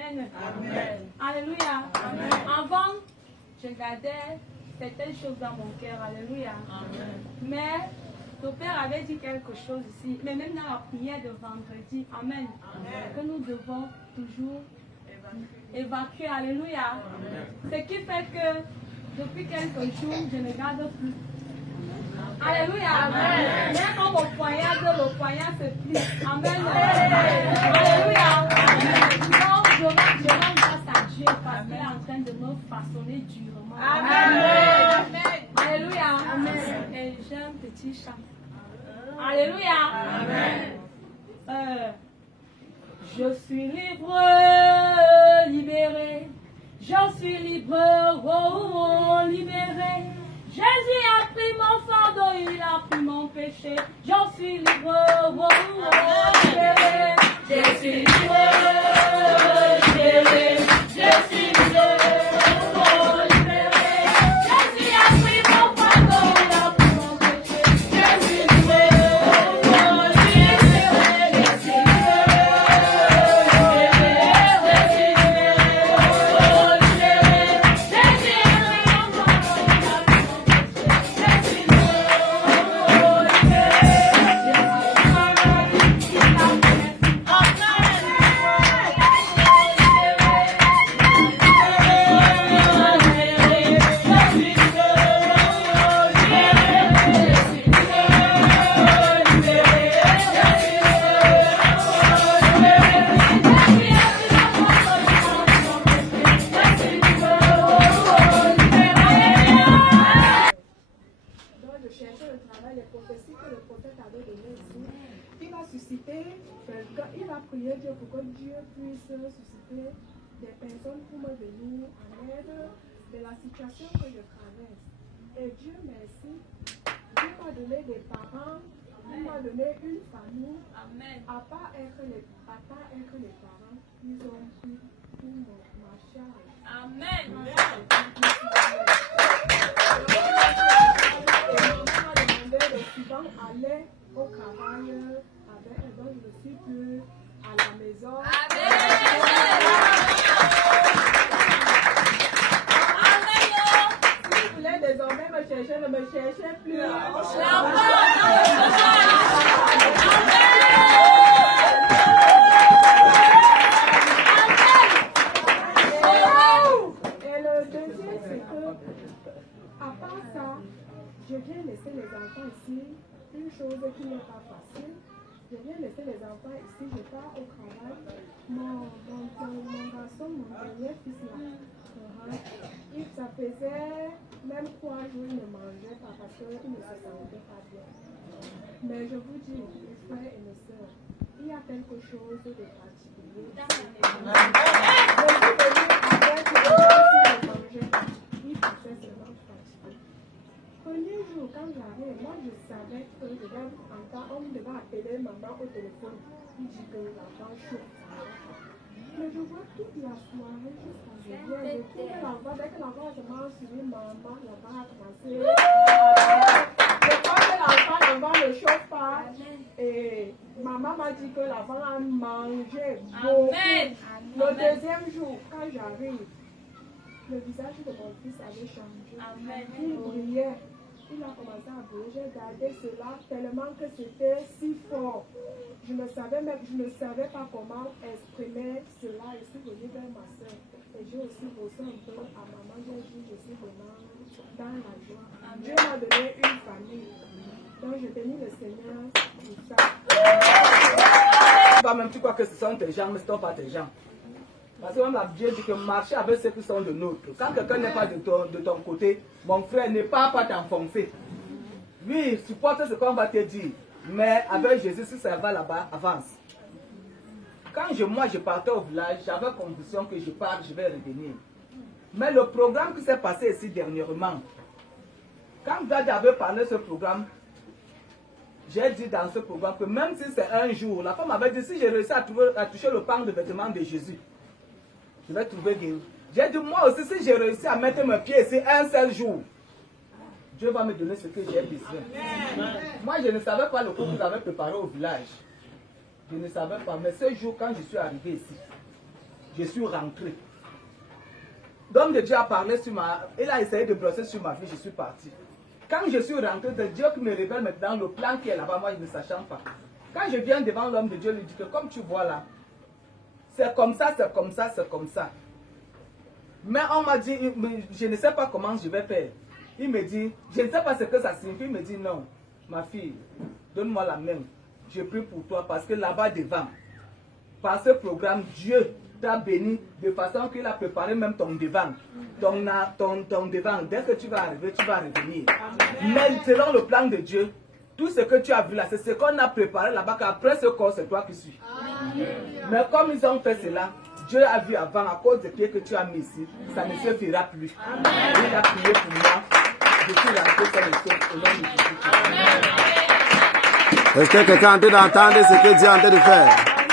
Amen. Alléluia. Avant, je gardais certaines choses dans mon cœur. Alléluia. Mais ton père avait dit quelque chose ici, mais même dans la prière de vendredi. Amen. Que nous devons toujours évacuer. Alléluia. Ce qui fait que depuis quelques jours, je ne garde plus. Alléluia. Même quand on poignarde, le poignard se plie. Amen. Alléluia. Donc, je rends grâce à Dieu parce qu'il est en train de me façonner durement. Amen. Alléluia. Et j'ai un petit chant. Alléluia. Je suis libre, libéré. Je suis libre, libéré. Jésus a pris mon fardeau, il a pris mon péché. Je suis libre, libéré. Je suis libre, libéré. Je suis libre, libéré. Jésus a pris mon fardeau, il a pris mon péché. Je suis libre, libéré. Je suis il va prier Dieu pour que Dieu puisse susciter des personnes pour me venir en aide de la situation que je traverse. Et Dieu merci, Dieu m'a donné des parents, il m'a donné une famille. À part être les parents, ils ont pris pour ma charge. Amen. Le suivant allait au travail avec un don, je ne suis plus à la maison. Si vous voulez désormais me chercher, ne me cherchez plus. Et le deuxième, c'est que, à part ça, je viens laisser les enfants ici. Une chose qui n'est pas facile, je viens laisser les enfants ici, je pars au travail. Mon garçon, mon dernier fils là, ça faisait même 3 jours, il ne mangeait pas parce qu'il ne se sentait pas bien. Mais je vous dis, mes frères et mes sœurs, il y a quelque chose de particulier. Je suis venue avec le manger, il passait seulement fatigué. Premier jour, quand j'arrive, moi je savais que je vais entendre, on devait appeler maman au téléphone. Il dit que l'enfant chaud. Mais je vois toute la soirée jusqu'à ce que je trouve l'enfant. Dès que l'enfant se mange sur lui, maman, l'enfant a commencé. Je crois que l'enfant ne chauffe pas. Et maman m'a dit que l'enfant a mangé beaucoup. Le deuxième jour, quand j'arrive, le visage de mon fils avait changé. Il brillait. Il a commencé à briller. J'ai gardé cela tellement que c'était si fort. Je ne savais pas comment exprimer cela. Je suis venue vers ma soeur. Et j'ai aussi bossé un peu à maman. J'ai dit, je suis vraiment dans la joie. Dieu m'a donné une famille. Donc je bénis le Seigneur pour ça. Toi-même, tu crois que ce sont tes gens, mais ce ne sont pas tes gens. Parce que même la Dieu dit que marcher avec ceux qui sont de nôtres. Quand quelqu'un n'est pas de ton côté, mon frère, ne part pas t'enfoncer. Lui, il supporte ce qu'on va te dire. Mais avec Jésus, si ça va là-bas, avance. Quand moi je partais au village, j'avais conviction que je pars, je vais revenir. Mais le programme qui s'est passé ici dernièrement, quand Gad avait parlé de ce programme, j'ai dit dans ce programme que même si c'est un jour, la femme avait dit si j'ai réussi à toucher le pan de vêtements de Jésus, je vais trouver guéri. J'ai dit moi aussi, si j'ai réussi à mettre mes pieds ici un seul jour, Dieu va me donner ce que j'ai besoin. Moi, je ne savais pas le coup que vous avez préparé au village. Je ne savais pas. Mais ce jour, quand je suis arrivé ici, je suis rentré. L'homme de Dieu a parlé sur il a essayé de brosser sur ma vie, je suis parti. Quand je suis rentré, c'est Dieu qui me révèle maintenant le plan qui est là-bas, moi je ne sachant pas. Quand je viens devant l'homme de Dieu, il lui dit que comme tu vois là, c'est comme ça, c'est comme ça, c'est comme ça. Mais on m'a dit, je ne sais pas comment je vais faire. Il me dit, je ne sais pas ce que ça signifie. Il me dit, non, ma fille, donne-moi la main. Je prie pour toi parce que là-bas devant, par ce programme, Dieu t'a béni de façon qu'il a préparé même ton devant. Ton devant, dès que tu vas arriver, tu vas revenir. Mais selon le plan de Dieu, tout ce que tu as vu là, c'est ce qu'on a préparé là-bas, qu'après ce corps, c'est toi qui suis. Mais comme ils ont fait cela, Dieu a vu avant, à cause des pieds que tu as mis ici, ça ne se fera plus. Il a prié pour moi. Je suis rentré sur le sol au nom de Jésus. Est-ce que quelqu'un est en train d'entendre ce que Dieu est en train de faire?